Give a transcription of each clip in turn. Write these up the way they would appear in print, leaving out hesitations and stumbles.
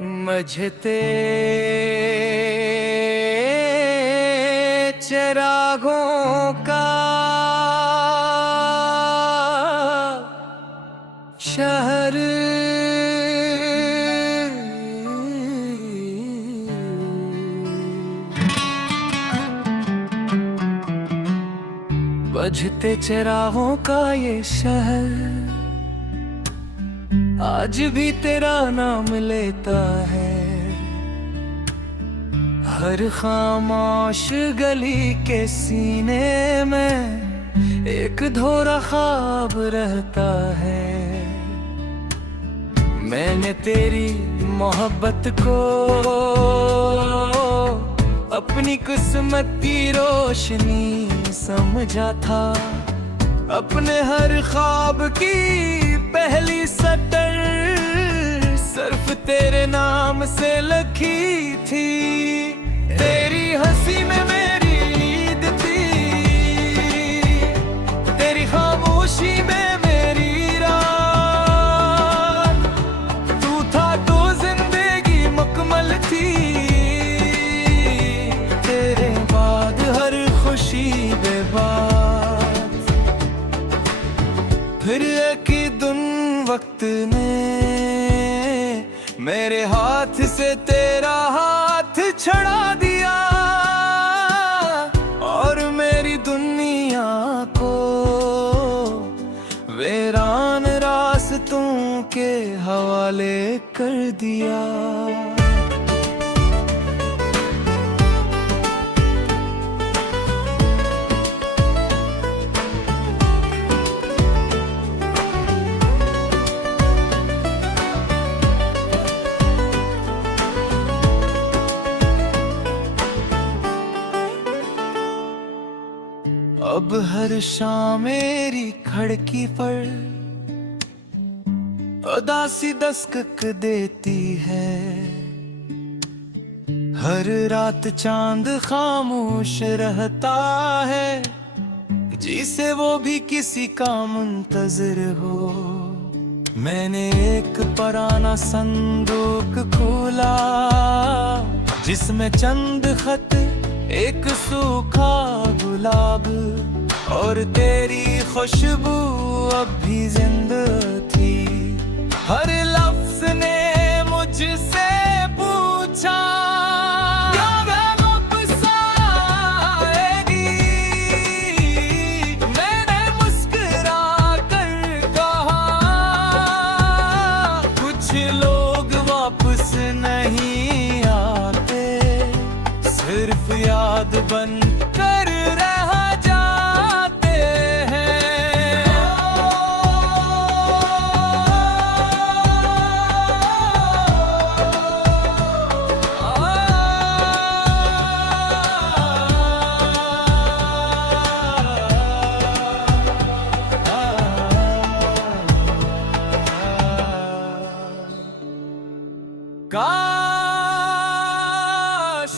मझते चिरागों का शहर, बजते चिरागों का ये शहर आज भी तेरा नाम लेता है। हर खामोश गली के सीने में एक धोरा ख्वाब रहता है। मैंने तेरी मोहब्बत को अपनी किस्मत की रोशनी समझा था। अपने हर ख्वाब की पहली सटर सिर्फ तेरे नाम से लिखी थी। तेरी हंसी में मेरी ईद थी, तेरी खामोशी में मेरी रात। तू था तो जिंदगी मुकम्मल थी, तेरे बाद हर खुशी बेबाक। फिर एक दिन वक्त ने मेरे हाथ से तेरा हाथ छड़ा दिया और मेरी दुनिया को वीरान रास्तों के हवाले कर दिया। अब हर शाम मेरी खिड़की पर उदासी दस्तक देती है। हर रात चांद खामोश रहता है, जिसे वो भी किसी का मुंतजर हो। मैंने एक पुराना संदूक खोला जिसमें चंद खत, एक सूखा गुलाब और तेरी खुशबू अब भी जिंदा थी। हर लफ्ज ने मुझसे पूछा कब वापस आएगी। मैंने मुस्कुरा कर कहा कुछ लोग वापस नहीं आते, सिर्फ याद बन कर रह जाते हैं। काश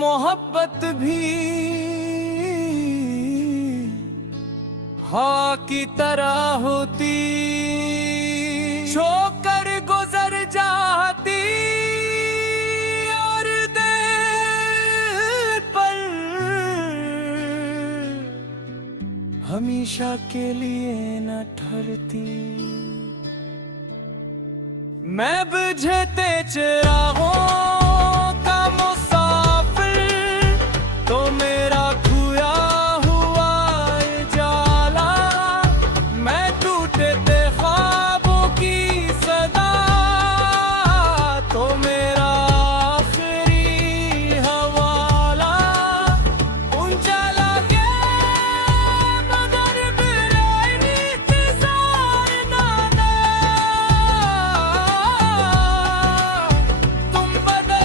मोहब्बत भी हवा की तरह होती, छोकर गुजर जाती और दिल पर हमेशा के लिए न ठहरती। मैं बुझते चिरागों का मुसाफिर, तो मेरा खोया हुआ जाला। मैं टूटते ख्वाबों की सदा, तो मेरा आखिरी हवाला। ऊंचा लगे मगर मेरे इंतजार ना दे। तुम बदल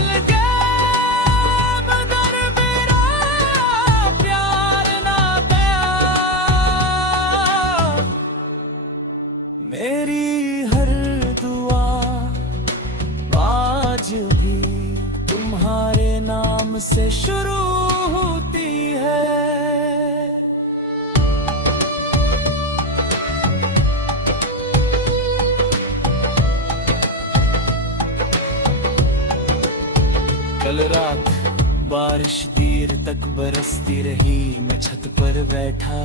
बारिश देर तक बरसती रही, मैं छत पर बैठा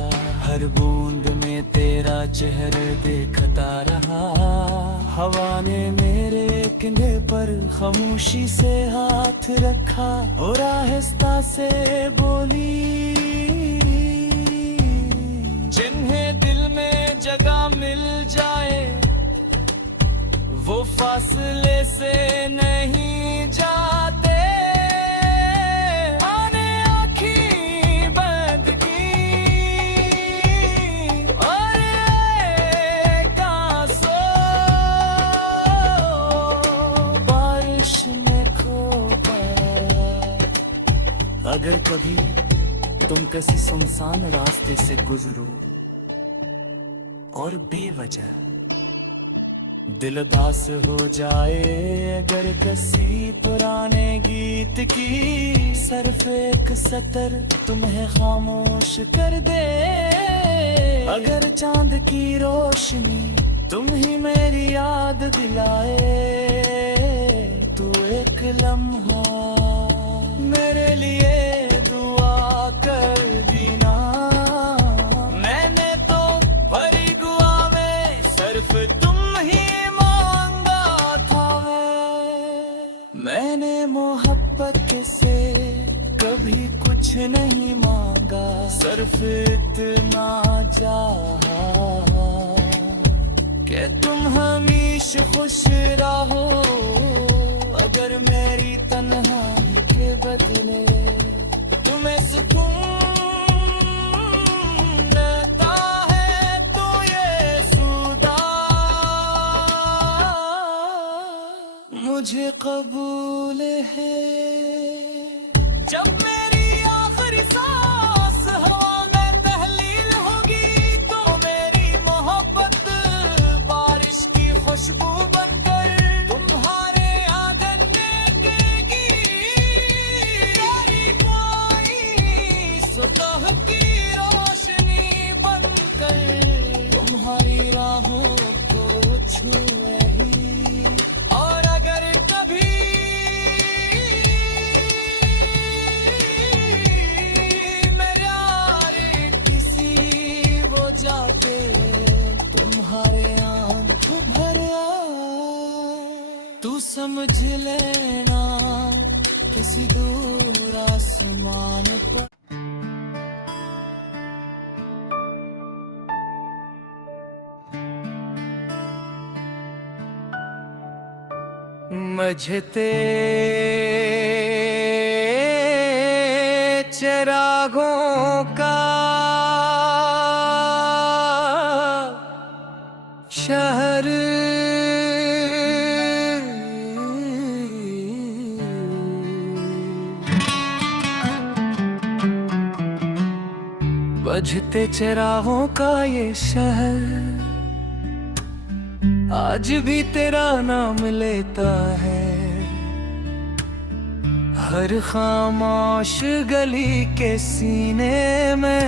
हर बूंद में तेरा चेहरा देखता रहा। हवा ने मेरे कंधे पर खामोशी से हाथ रखा और आहिस्ता से बोली, जिन्हें दिल में जगह मिल जाए वो फासले से नहीं जाते। आने आँखें बंद की और एक आंसू बारिश में खो गया। अगर कभी तुम किसी सुनसान रास्ते से गुजरो और बेवजह दिल उदास हो जाए, अगर किसी पुराने गीत की सिर्फ एक सतर तुम्हें खामोश कर दे, अगर चांद की रोशनी तुम ही मेरी याद दिलाए, तू एक लम्हा मेरे लिए दुआ कर देना। मैंने तो भरी दुआ में सिर्फ तुम ही मांगा था। मैंने मोहब्बत से कभी कुछ नहीं मांगा, सिर्फ इतना चाहा कि तुम हमेशा खुश रहो। अगर मेरी तन्हाई के बदले तुम्हें सुकून देता है तो ये सुदा मुझे कबूल है। जब मेरी आखिरी सांस हवा में तहलील होगी तो मेरी मोहब्बत बारिश की खुशबू बनकर तुम्हारे आंगन में गिरेगी। तेरी कोई सुतह की रोशनी बनकर तुम्हारी राहों को छुएगी। और अगर कभी मेरे यार किसी वो जाके तुम्हारे आंख भर तू समझ लेना किसी दूर आसमान पर। मझते चिरागों का शहर बजते चिरागों का ये शहर आज भी तेरा नाम लेता है। हर खामोश गली के सीने में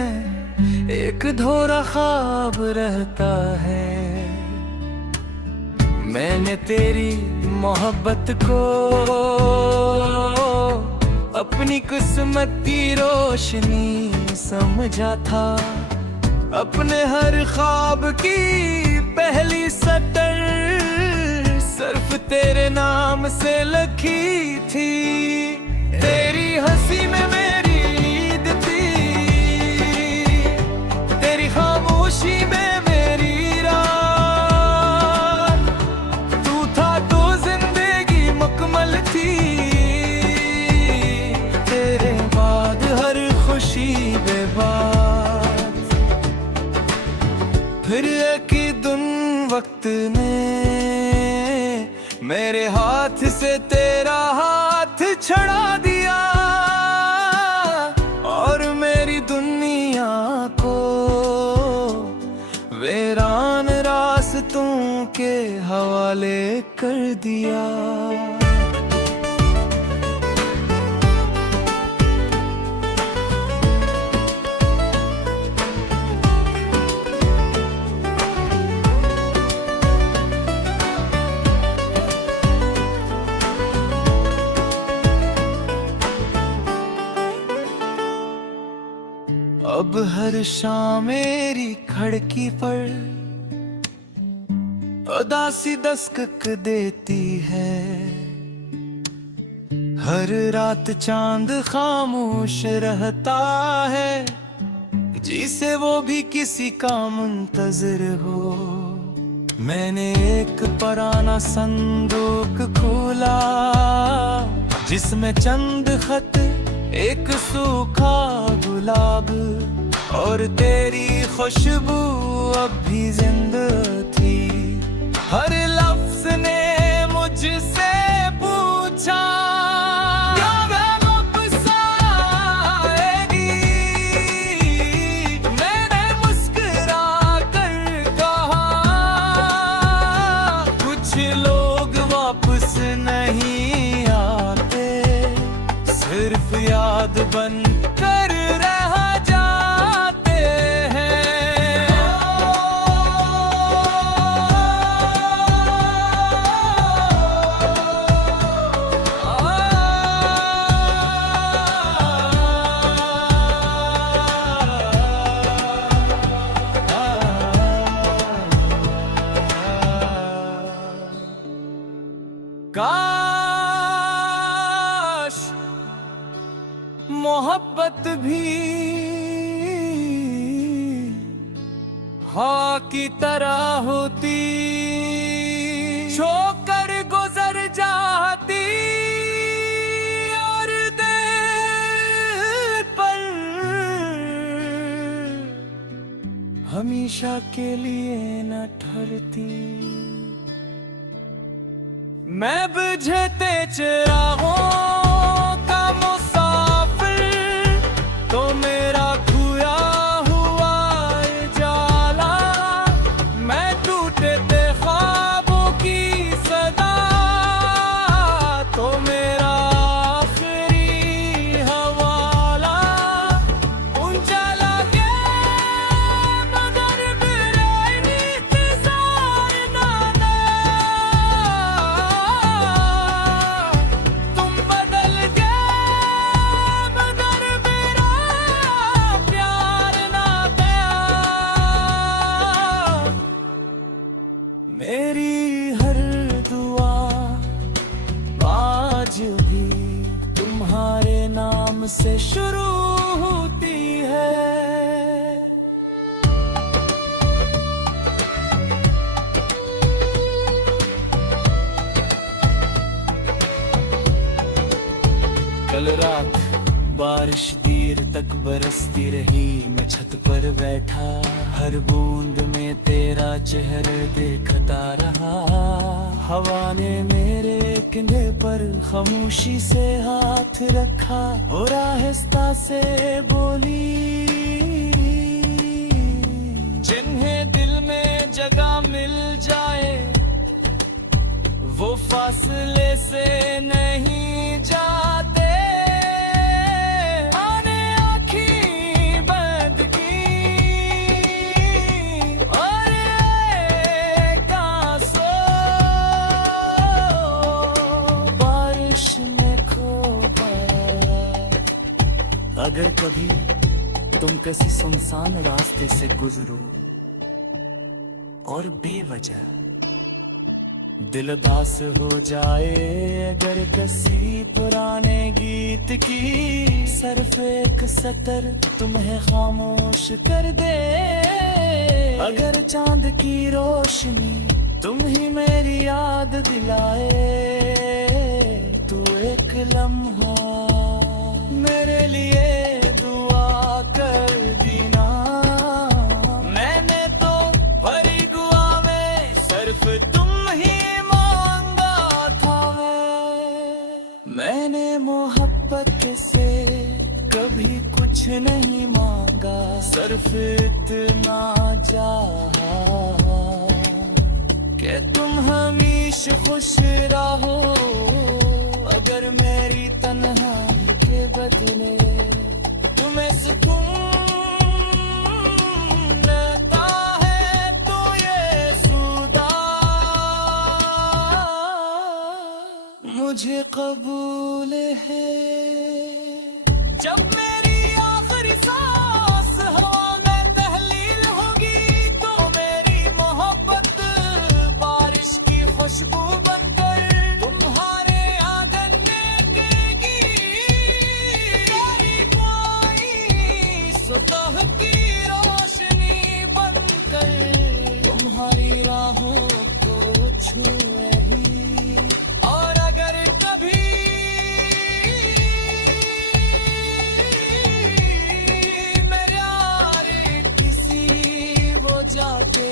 एक धोरा ख्वाब रहता है। मैंने तेरी मोहब्बत को अपनी किस्मत की रोशनी समझा था। अपने हर ख्वाब की पहली सतर सिर्फ तेरे नाम से लिखी थी। तेरी हंसी में मेरी ईद थी, तेरी खामोशी में मेरी रात। तू था तो जिंदगी मुकम्मल थी, तेरे बाद हर खुशी बेबाद। फिर एक दिन वक्त ने मेरे हाथ से तेरा हाथ छड़ा दिया और मेरी दुनिया को वीरान रास्तों के हवाले कर दिया। अब हर शाम मेरी खिड़की पर उदासी दस्तक देती है। हर रात चांद खामोश रहता है, जिसे वो भी किसी का मुंतजर हो। मैंने एक पुराना संदूक खोला, जिसमें चंद खत, एक सूखा गुलाब और तेरी खुशबू अब भी जिंदा थी। हर लफ्ज ने मुझसे पूछा, मैंने मुस्कुरा कर कहा, कुछ लोग वापस नहीं आते, सिर्फ याद बन कर रह जाते हैं। काश मोहब्बत भी हवा की तरह होती, छोकर गुजर जाती और दिल पर हमेशा के लिए न ठहरती। मैं बुझते चिरागों का मुसाफिर, तो मेरा खोया हुआ जाला। मैं टूटते ख्वाबों की सदा, तो मेरा आखिरी हवाला। उजाला के मगर मेरे इंतजार ना दे, तुम बदल गए मगर मेरा प्यार ना गया। मेरी हर दुआ आज भी तुम्हारे नाम से शुरू होती है। कल रात बारिश देर तक बरसती रही, मैं छत पर बैठा, हर बूंद में तेरा चेहरा देखता रहा। हवा ने मेरे कंधे पर खामोशी से हाथ रखा और आहिस्ता से बोली, जिन्हें दिल में जगह मिल जाए वो फासले से नहीं जाते। आने आँखें बंद की और एक आंसू बारिश में खो गया। अगर कभी तुम किसी सुनसान रास्ते से गुजरो और बेवजह दिल उदास हो जाए, अगर किसी पुराने गीत की सिर्फ एक सतर तुम्हें खामोश कर दे, अगर चांद की रोशनी तुम ही मेरी याद दिलाए, तू एक लम्हा मेरे लिए दुआ कर देना। मैंने तो भरी दुआ में सिर्फ तुम ही मैंने मोहब्बत से कभी कुछ नहीं मांगा, सिर्फ इतना चाहा कि तुम हमेशा खुश रहो। अगर मेरी तन्हाई के बदले तुम्हें सुकून देता है तो ये सुदा मुझे कबूल है। जब मेरी आखिरी सांस सुबह की रोशनी बनकर तुम्हारी राहों को छूए ही। और अगर कभी मेरे यार किसी वो जाके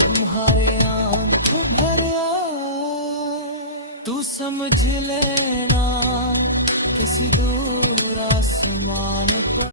तुम्हारे आंखों भर आए, तू समझ लेना किसी दूर आसमान पर